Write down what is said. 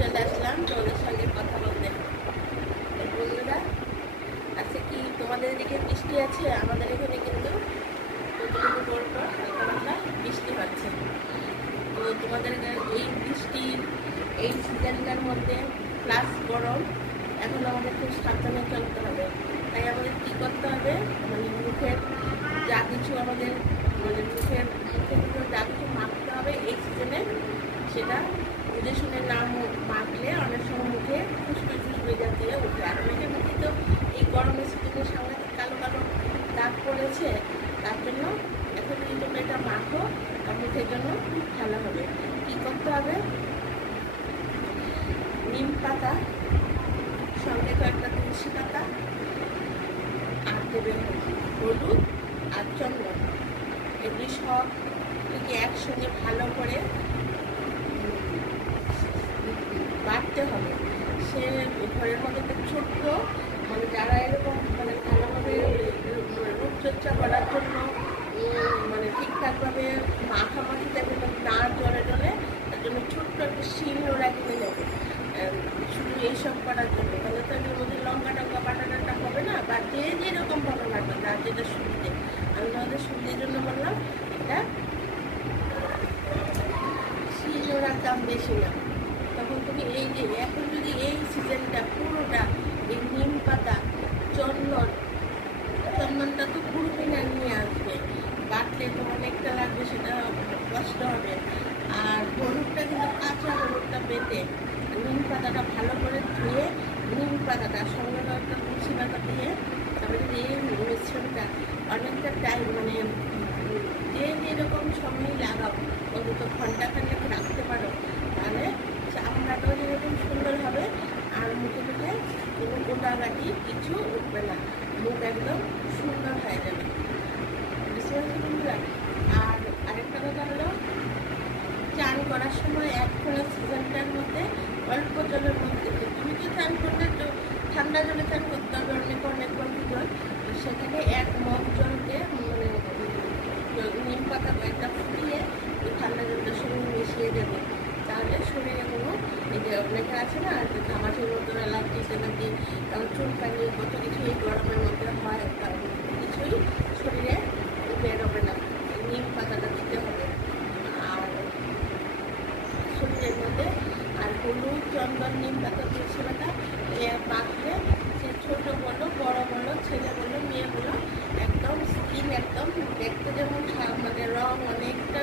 চলে আসলাম তোদের সঙ্গে কথা বলতে। বন্ধুরা, আচ্ছা কি তোমাদের এদিকে বৃষ্টি আছে? আমাদের এখানে কিন্তু পর পর হালকা হালকা বৃষ্টি হচ্ছে। তো তোমাদের এই বৃষ্টির এই সিজনটার মধ্যে প্লাস গরম, এখন আমাদের খুব সাবধানে চলতে হবে। তাই আমাদের কী করতে হবে, মানে মুখের যা কিছু আমাদের মুখের যা কিছু মাখতে হবে এই সিজনে, সেটা বুঝে শুনে না মাখলে অনেক সময় মুখে ফুসফুস জাতীয় উঠে। আর অনেকের মুখে তো এই গরমের সিজনে সাংঘাতিক কালো কালো দাগ পড়েছে, তার জন্য এখন যদি তোমরা এটা মাখো আর মুখের জন্য খুব ভালো হবে। কী করতে হবে, নিম পাতা সঙ্গে কয়েকটা তুলসী পাতা আর দেবে হলুদ আর চন্দন, এগুলি সব থেকে একসঙ্গে ভালো করে বাটতে হবে। সে ঘরের মধ্যে একটা ছোট্ট, মানে যারা এরকম মানে ভালোভাবে রূপচর্চা করার জন্য মানে ঠিকঠাকভাবে মাখামাখি যাবে না জলে জলে, তার জন্য ছোট্ট একটা শিল ওরা কিনে নেবে শুধু এইসব করার জন্য। তাহলে তো এর মধ্যে লঙ্কা টঙ্কা বাটাটা হবে না, বা যে যেরকম ভালো লাগবে তার যেটা সুবিধে। আমি তোমাদের সুবিধের জন্য বললাম এটা শিল ওরার দাম বেশি না। তখন তুমি এই যে এখন যদি এই সিজনটা পুরোটা এই নিম পাতা চন্দনটা তো পুরো কিনে নিয়ে আসবে, বাটলে তো অনেকটা লাগবে, সেটা কষ্ট হবে। আর হলুদটা কিন্তু কাঁচা হলুদটা বেটে নিম পাতাটা ভালো করে ধুয়ে নিম পাতাটা সঙ্গে একটা তুলসী পাতা দিয়ে তারপরে যদি এই মিশ্রণটা অনেকটা টাইম মানে যে যেরকম সময় লাগাও অন্তত ঘন্টাখানেক রাখতে পারো, তাহলে চামড়াটাও যেরকম সুন্দর হবে আর মুখে মুখে কোনো গোটাগাটি কিছু উঠবে না, মুখ একদম সুন্দর হয়ে যাবে। বুঝতে পারছি বন্ধুরা? আর আরেকটা কথা হলো, চান করার সময় এখন সিজনটার মধ্যে অল্প জলের মধ্যে, তুমি তো চান করলে তো ঠান্ডা জলে চান করতে হবে অনেক অনেক গরম জল, সেখানে 1 মগ জলকে মানে নিম পাতা কয়েকটা ফুটিয়ে ওই ঠান্ডা জলটার সঙ্গে মিশিয়ে দেবে। তাহলে শরীরে কোনো এই যে অনেকে আছে না যে ঘামাচির মতো অ্যালার্জি সেলার্জি, তারপর চুলকানি, কত কিছু এই গরমের মধ্যে হয়, তার কিছুই শরীরে বেরোবে না। নিম পাতাটা দিতে হবে আর শরীরের মধ্যে। আর হলুদ চন্দন নিম পাতা তুলসী পাতা মাখলে সে ছোটো বলো বড় বলো ছেলে বলো মেয়ে বলো একদম স্কিন একদম দেখতে যেমন মানে রং অনেকটা